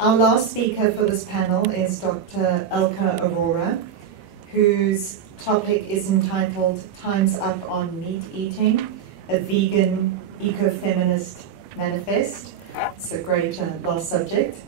Our last speaker for this panel is Dr. Alka Arora, whose topic is entitled Time's Up on Meat Eating, a Vegan Ecofeminist Manifesto. It's a great last subject.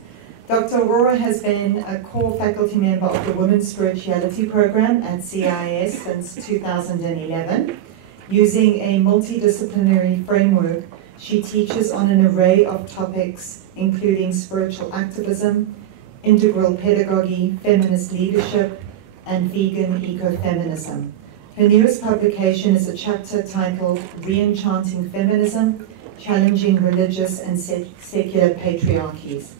Dr. Arora has been a core faculty member of the Women's Spirituality Program at CIS since 2011. Using a multidisciplinary framework, she teaches on an array of topics including spiritual activism, integral pedagogy, feminist leadership, and vegan ecofeminism. Her newest publication is a chapter titled Re-Enchanting Feminism, Challenging Religious and Secular Patriarchies.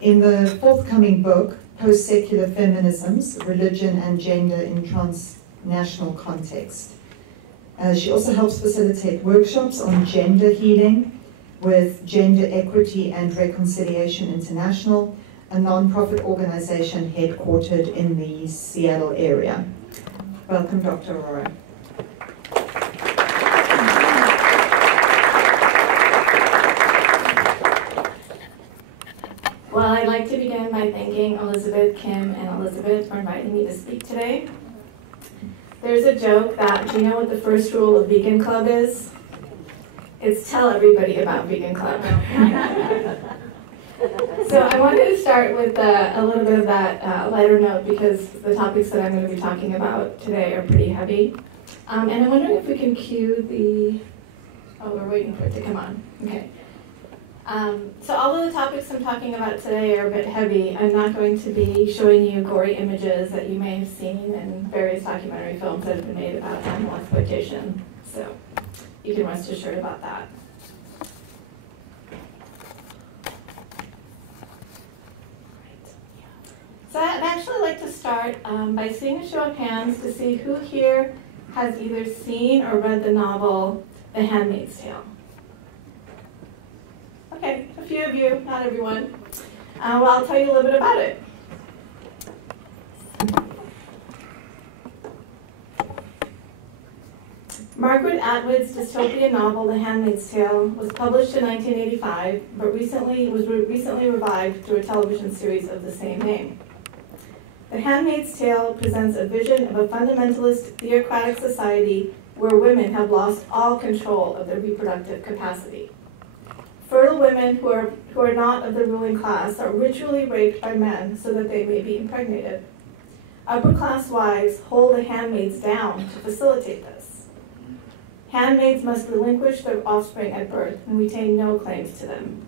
In the forthcoming book, Post-Secular Feminisms, Religion and Gender in Transnational Context. She also helps facilitate workshops on gender healing with Gender Equity and Reconciliation International, a non-profit organization headquartered in the Seattle area. Welcome, Dr. Arora. Well, I'd like to begin by thanking Elizabeth, Kim, and Elizabeth for inviting me to speak today. There's a joke that, do you know what the first rule of Vegan Club is? It's tell everybody about Vegan Club. So I wanted to start with a little bit of that lighter note because the topics that I'm going to be talking about today are pretty heavy. And I'm wondering if we can cue the, oh, we're waiting for it to come on. Okay. So although the topics I'm talking about today are a bit heavy, I'm not going to be showing you gory images that you may have seen in various documentary films that have been made about animal exploitation. So you can rest assured about that. So I'd actually like to start by seeing a show of hands to see who here has either seen or read the novel The Handmaid's Tale. Okay, a few of you, not everyone. Well, I'll tell you a little bit about it. Margaret Atwood's dystopian novel, The Handmaid's Tale, was published in 1985, but was recently revived through a television series of the same name. The Handmaid's Tale presents a vision of a fundamentalist, theocratic society where women have lost all control of their reproductive capacity. Fertile women who are not of the ruling class are ritually raped by men so that they may be impregnated. Upper-class wives hold the handmaids down to facilitate this. Handmaids must relinquish their offspring at birth and retain no claims to them.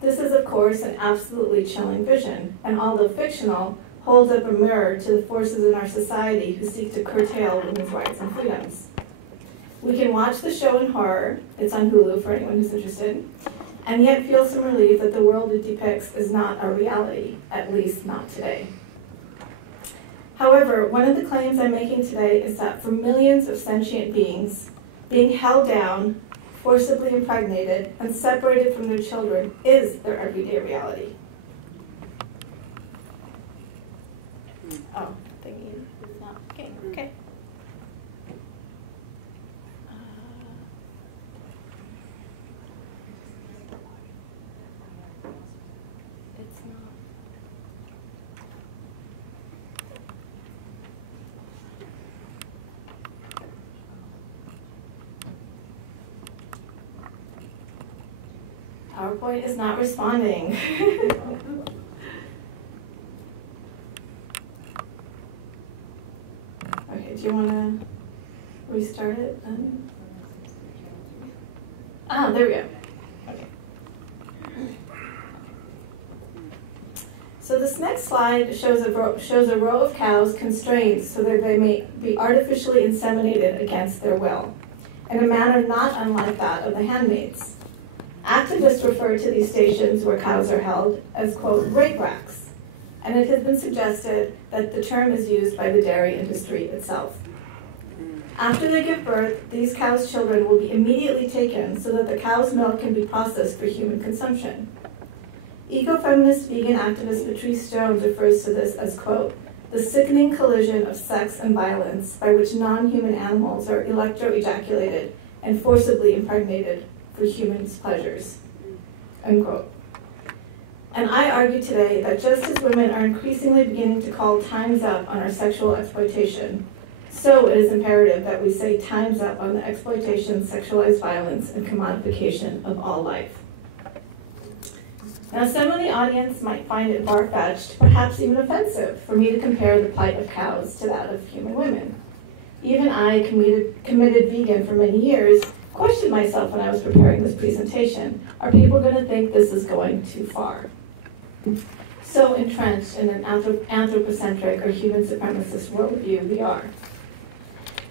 This is, of course, an absolutely chilling vision, and although fictional, holds up a mirror to the forces in our society who seek to curtail women's rights and freedoms. We can watch the show in horror, it's on Hulu for anyone who's interested, and yet feel some relief that the world it depicts is not our reality, at least not today. However, one of the claims I'm making today is that for millions of sentient beings, being held down, forcibly impregnated, and separated from their children is their everyday reality. Oh, thingy is not working. Okay. It's not. PowerPoint is not responding. Okay, do you want to restart it then? Ah, there we go. Okay. So this next slide shows a row of cows constrained so that they may be artificially inseminated against their will, in a manner not unlike that of the handmaids. Activists refer to these stations where cows are held as, quote, rape racks, and it has been suggested that the term is used by the dairy industry itself. After they give birth, these cows' children will be immediately taken so that the cow's milk can be processed for human consumption. Ecofeminist vegan activist Patrice Jones refers to this as, quote, the sickening collision of sex and violence by which non-human animals are electro-ejaculated and forcibly impregnated for humans' pleasures, unquote. And I argue today that just as women are increasingly beginning to call times up on our sexual exploitation, so it is imperative that we say times up on the exploitation, sexualized violence, and commodification of all life. Now, some of the audience might find it far-fetched, perhaps even offensive, for me to compare the plight of cows to that of human women. Even I, committed vegan for many years, questioned myself when I was preparing this presentation. Are people going to think this is going too far? So entrenched in an anthropocentric or human supremacist worldview we are.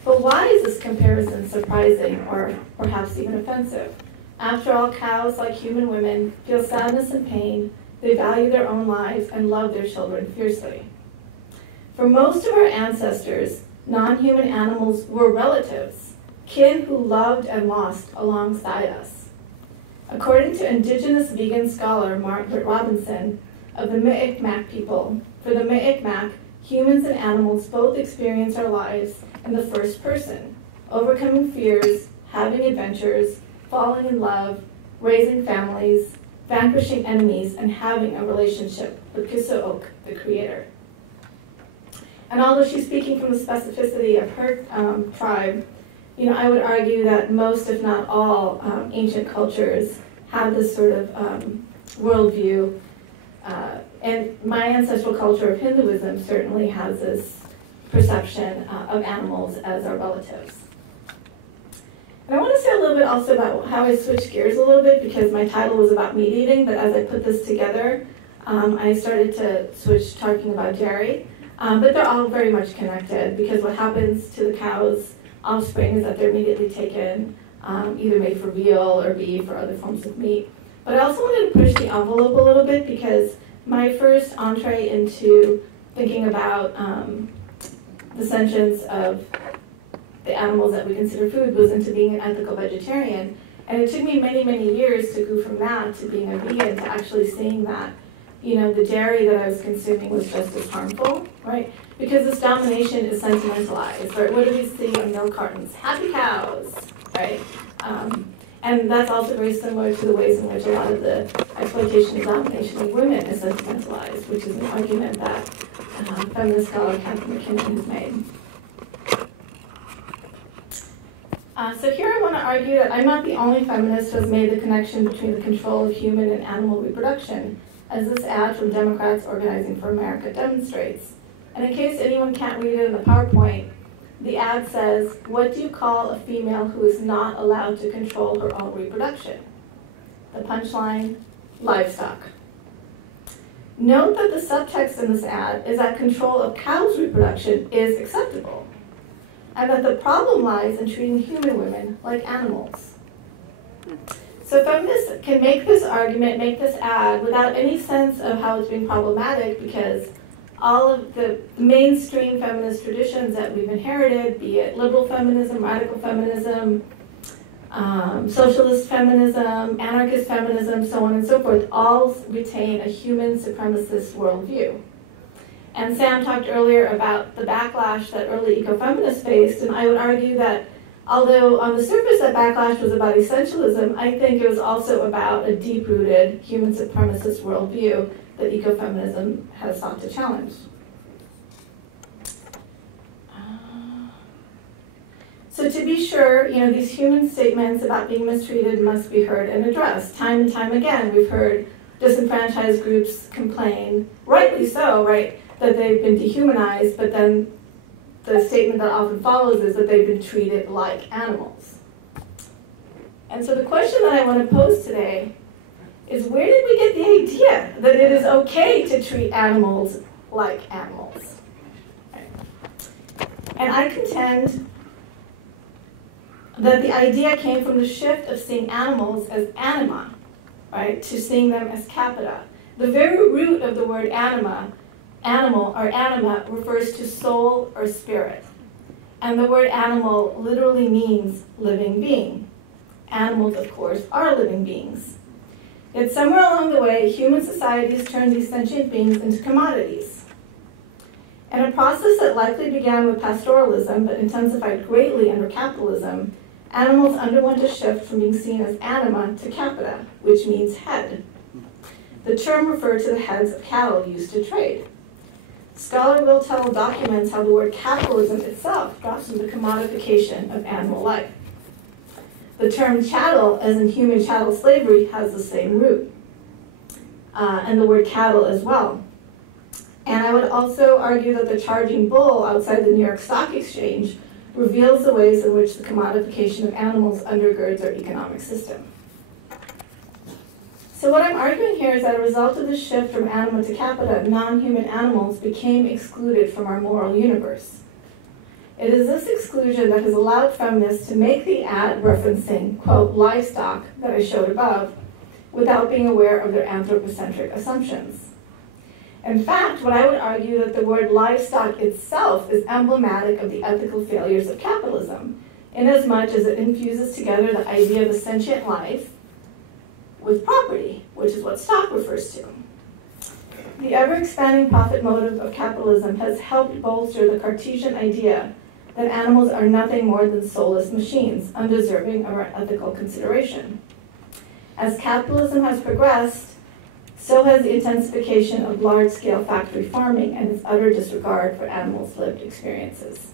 But why is this comparison surprising or perhaps even offensive? After all, cows, like human women, feel sadness and pain, they value their own lives and love their children fiercely. For most of our ancestors, non-human animals were relatives, kin who loved and lost alongside us. According to indigenous vegan scholar Margaret Robinson of the Mi'kmaq people, for the Mi'kmaq, humans and animals both experience our lives in the first person, overcoming fears, having adventures, falling in love, raising families, vanquishing enemies, and having a relationship with Kisook, the creator. And although she's speaking from the specificity of her tribe, I would argue that most, if not all, ancient cultures have this sort of worldview. And my ancestral culture of Hinduism certainly has this perception of animals as our relatives. And I want to say a little bit also about how I switched gears a little bit, because my title was about meat eating, but as I put this together, I started to switch talking about dairy. But they're all very much connected, because what happens to the cow's offspring is that they're immediately taken, either made for veal or beef or other forms of meat. But I also wanted to push the envelope a little bit, because my first entree into thinking about the sentience of the animals that we consider food was into being an ethical vegetarian. And it took me many, many years to go from that to being a vegan, to actually seeing that, the dairy that I was consuming was just as harmful, right? Because this domination is sentimentalized, right? What do we see on milk cartons? Happy cows, right? And that's also very similar to the ways in which a lot of the exploitation and domination of women is sentimentalized, which is an argument that feminist scholar Catherine McKinnon has made. So here I want to argue that I'm not the only feminist who has made the connection between the control of human and animal reproduction, as this ad from Democrats Organizing for America demonstrates. And in case anyone can't read it in the PowerPoint, the ad says, what do you call a female who is not allowed to control her own reproduction? The punchline, livestock. Note that the subtext in this ad is that control of cows' reproduction is acceptable, and that the problem lies in treating human women like animals. So feminists can make this argument, make this ad, without any sense of how it's being problematic, because all of the mainstream feminist traditions that we've inherited, be it liberal feminism, radical feminism, socialist feminism, anarchist feminism, so on and so forth, all retain a human supremacist worldview. And Sam talked earlier about the backlash that early ecofeminists faced, and I would argue that although on the surface that backlash was about essentialism, I think it was also about a deep-rooted human supremacist worldview that ecofeminism has sought to challenge. So to be sure, these human statements about being mistreated must be heard and addressed. Time and time again, we've heard disenfranchised groups complain, rightly so, right, that they've been dehumanized, but then the statement that often follows is that they've been treated like animals. And so the question that I want to pose today is, where did we get the idea that it is okay to treat animals like animals? Right. And I contend that the idea came from the shift of seeing animals as anima, right, to seeing them as capita. The very root of the word animal or anima refers to soul or spirit. And the word animal literally means living being. Animals, of course, are living beings. Yet somewhere along the way, human societies turned these sentient beings into commodities. In a process that likely began with pastoralism but intensified greatly under capitalism, animals underwent a shift from being seen as anima to capita, which means head. The term referred to the heads of cattle used to trade. Scholar Will Tell documents how the word capitalism itself drops from the commodification of animal life. The term chattel, as in human chattel slavery, has the same root, and the word cattle as well. And I would also argue that the charging bull outside the New York Stock Exchange reveals the ways in which the commodification of animals undergirds our economic system. So what I'm arguing here is that as a result of the shift from anima to capita, non-human animals became excluded from our moral universe. It is this exclusion that has allowed feminists to make the ad referencing, quote, livestock that I showed above, without being aware of their anthropocentric assumptions. In fact, what I would argue that the word livestock itself is emblematic of the ethical failures of capitalism, inasmuch as it infuses together the idea of a sentient life with property, which is what stock refers to. The ever-expanding profit motive of capitalism has helped bolster the Cartesian idea that animals are nothing more than soulless machines, undeserving of our ethical consideration. As capitalism has progressed, so has the intensification of large-scale factory farming and its utter disregard for animals' lived experiences.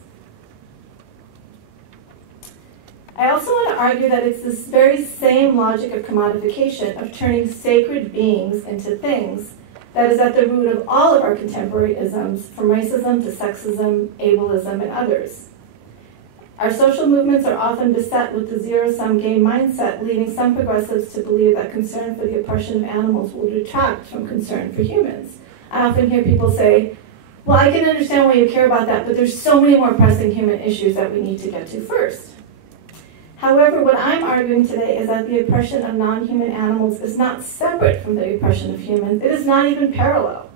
I also want to argue that it's this very same logic of commodification, of turning sacred beings into things, that is at the root of all of our contemporary isms, from racism to sexism, ableism, and others. Our social movements are often beset with the zero-sum game mindset, leading some progressives to believe that concern for the oppression of animals will detract from concern for humans. I often hear people say, well, I can understand why you care about that, but there's so many more pressing human issues that we need to get to first. However, what I'm arguing today is that the oppression of non-human animals is not separate from the oppression of humans. It is not even parallel.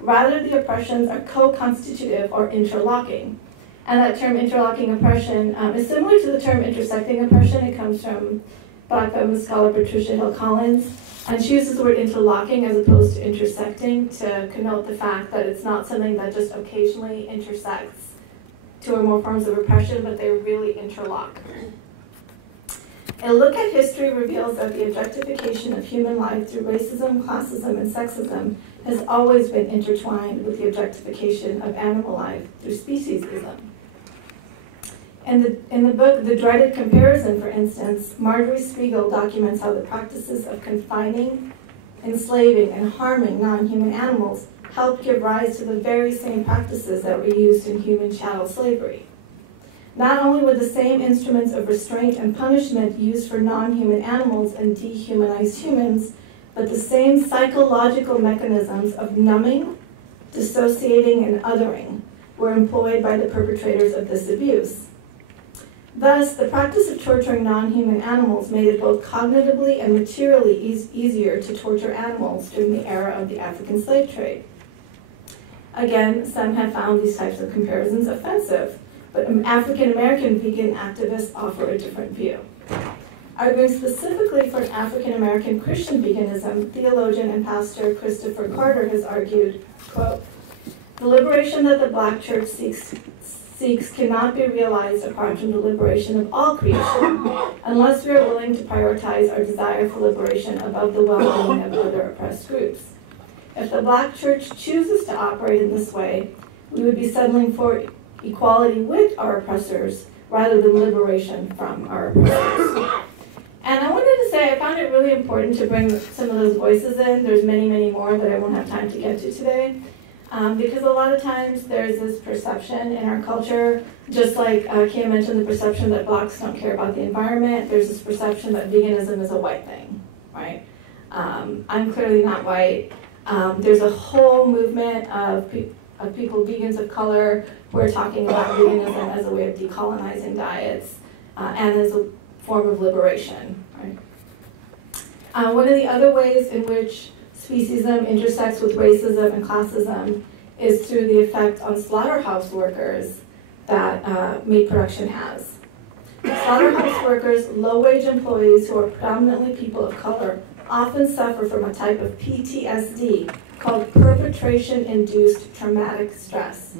Rather, the oppressions are co-constitutive or interlocking. And that term interlocking oppression is similar to the term intersecting oppression. It comes from Black feminist scholar Patricia Hill Collins. And she uses the word interlocking as opposed to intersecting to connote the fact that it's not something that just occasionally intersects two or more forms of oppression, but they really interlock. A look at history reveals that the objectification of human life through racism, classism, and sexism has always been intertwined with the objectification of animal life through speciesism. In the book, The Dreaded Comparison, for instance, Marjorie Spiegel documents how the practices of confining, enslaving, and harming non-human animals helped give rise to the very same practices that were used in human chattel slavery. Not only were the same instruments of restraint and punishment used for non-human animals and dehumanized humans, but the same psychological mechanisms of numbing, dissociating, and othering were employed by the perpetrators of this abuse. Thus, the practice of torturing non-human animals made it both cognitively and materially easier to torture animals during the era of the African slave trade. Again, some have found these types of comparisons offensive, but African-American vegan activists offer a different view. Arguing specifically for an African-American Christian veganism, theologian and pastor Christopher Carter has argued, quote, the liberation that the Black church seeks cannot be realized apart from the liberation of all creation, unless we are willing to prioritize our desire for liberation above the well-being of other oppressed groups. If the Black church chooses to operate in this way, we would be settling for equality with our oppressors rather than liberation from our oppressors. And I wanted to say I found it really important to bring some of those voices in. There's many, many more that I won't have time to get to today. Because a lot of times there's this perception in our culture, just like Kia mentioned the perception that Blacks don't care about the environment, there's this perception that veganism is a white thing, right? I'm clearly not white. There's a whole movement of people, vegans of color, who are talking about veganism as a way of decolonizing diets and as a form of liberation, right? One of the other ways in which speciesism intersects with racism and classism is through the effect on slaughterhouse workers that meat production has. Slaughterhouse workers, low-wage employees who are predominantly people of color, often suffer from a type of PTSD called perpetration-induced traumatic stress.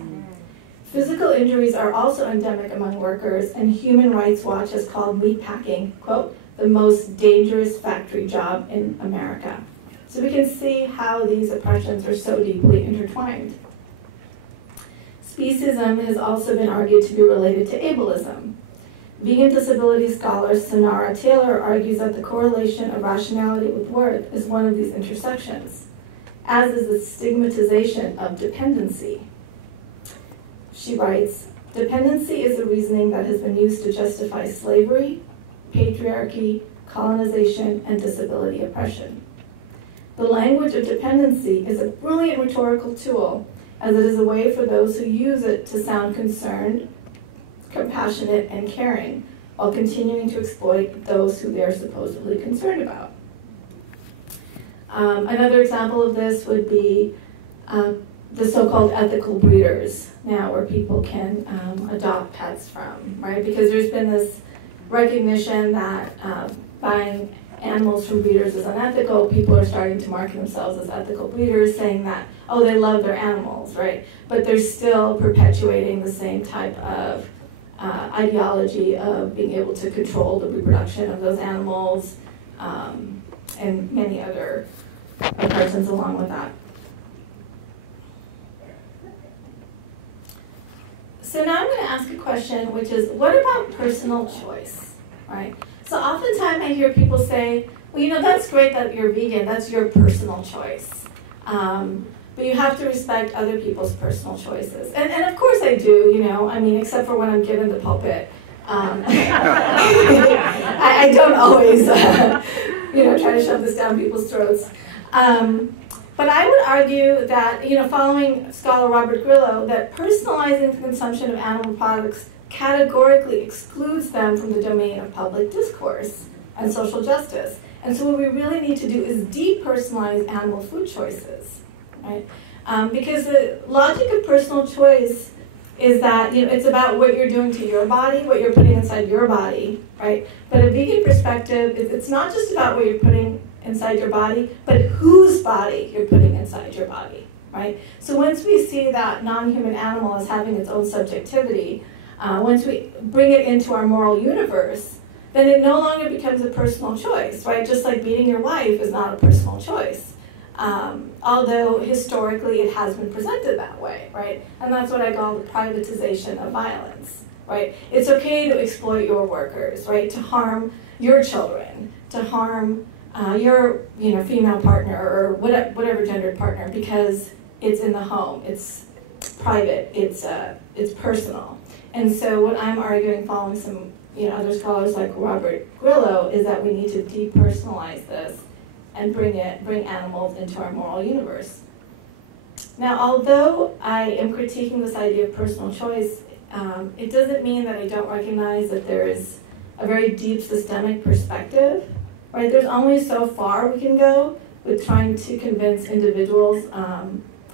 Physical injuries are also endemic among workers, and Human Rights Watch has called meatpacking, quote, the most dangerous factory job in America. So we can see how these oppressions are so deeply intertwined. Speciesism has also been argued to be related to ableism. Vegan disability scholar Sonara Taylor argues that the correlation of rationality with worth is one of these intersections, as is the stigmatization of dependency. She writes, "Dependency is a reasoning that has been used to justify slavery, patriarchy, colonization, and disability oppression. The language of dependency is a brilliant rhetorical tool, as it is a way for those who use it to sound concerned, compassionate, and caring, while continuing to exploit those who they are supposedly concerned about." Another example of this would be the so-called ethical breeders now, where people can adopt pets from, right? Because there's been this recognition that buying animals from breeders is unethical. People are starting to market themselves as ethical breeders, saying that, oh, they love their animals, right? But they're still perpetuating the same type of ideology of being able to control the reproduction of those animals, and many other oppressions along with that. So now I'm going to ask a question, which is, what about personal choice, right? So oftentimes I hear people say, well, you know, that's great that you're vegan, that's your personal choice. But you have to respect other people's personal choices. And of course I do, you know, I mean, except for when I'm given the pulpit. I don't always, try to shove this down people's throats. But I would argue that, following scholar Robert Grillo, that personalizing the consumption of animal products categorically excludes them from the domain of public discourse and social justice. And so what we really need to do is depersonalize animal food choices, right? Because the logic of personal choice is that, it's about what you're doing to your body, what you're putting inside your body, right? But a vegan perspective, it's not just about what you're putting inside your body, but whose body you're putting inside your body, right? So once we see that non-human animal as having its own subjectivity, once we bring it into our moral universe, then it no longer becomes a personal choice, right? Just like beating your wife is not a personal choice. Although historically it has been presented that way, right? And that's what I call the privatization of violence, right? It's okay to exploit your workers, right? To harm your children, to harm your female partner or whatever gendered partner, because it's in the home, it's private, it's personal. And so what I'm arguing, following some other scholars like Robert Grillo, is that we need to depersonalize this and bring animals into our moral universe. Now, although I am critiquing this idea of personal choice, it doesn't mean that I don't recognize that there is a very deep systemic perspective, right? There's only so far we can go with trying to convince individuals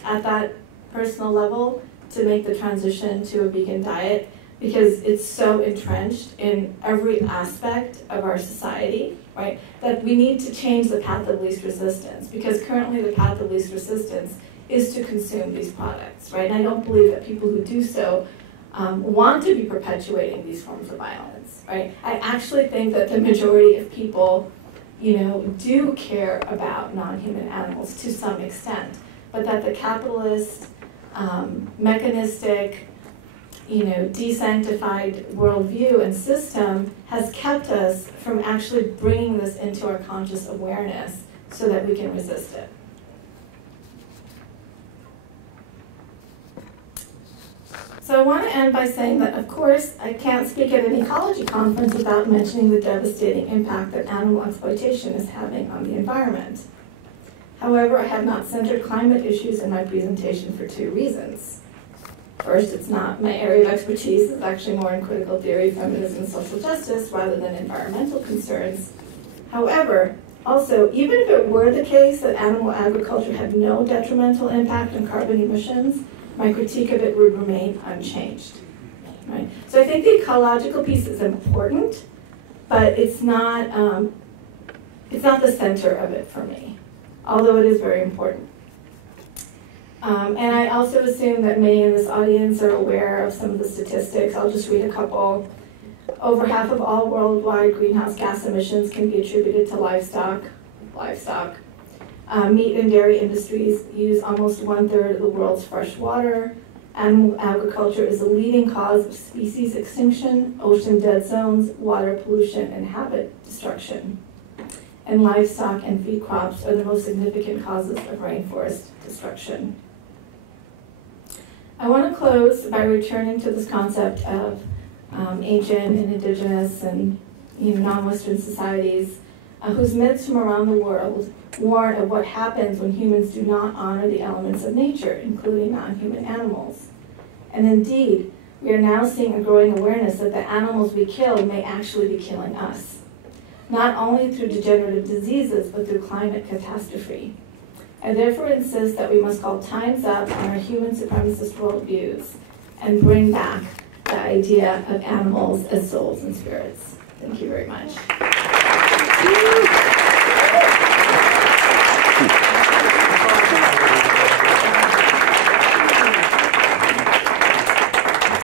at that personal level to make the transition to a vegan diet, because it's so entrenched in every aspect of our society, right? That we need to change the path of least resistance, because currently the path of least resistance is to consume these products, right? And I don't believe that people who do so want to be perpetuating these forms of violence, right? I actually think that the majority of people, do care about non-human animals to some extent, but that the capitalist, mechanistic, desanctified worldview and system has kept us from actually bringing this into our conscious awareness so that we can resist it. So I want to end by saying that, of course, I can't speak at an ecology conference without mentioning the devastating impact that animal exploitation is having on the environment. However, I have not centered climate issues in my presentation for two reasons. First, it's not my area of expertise. It's actually more in critical theory, feminism, and social justice rather than environmental concerns. However, also, even if it were the case that animal agriculture had no detrimental impact on carbon emissions, my critique of it would remain unchanged. Right? So I think the ecological piece is important, but it's not the center of it for me, although it is very important. And I also assume that many in this audience are aware of some of the statistics. I'll just read a couple. Over half of all worldwide greenhouse gas emissions can be attributed to livestock. Meat and dairy industries use almost 1/3 of the world's fresh water. Animal agriculture is the leading cause of species extinction, ocean dead zones, water pollution, and habitat destruction. And livestock and feed crops are the most significant causes of rainforest destruction. I want to close by returning to this concept of ancient and indigenous and non-Western societies whose myths from around the world warn of what happens when humans do not honor the elements of nature, including non-human animals. And indeed, we are now seeing a growing awareness that the animals we kill may actually be killing us, not only through degenerative diseases, but through climate catastrophe. I therefore insist that we must call times up on our human supremacist worldviews and bring back the idea of animals as souls and spirits. Thank you very much.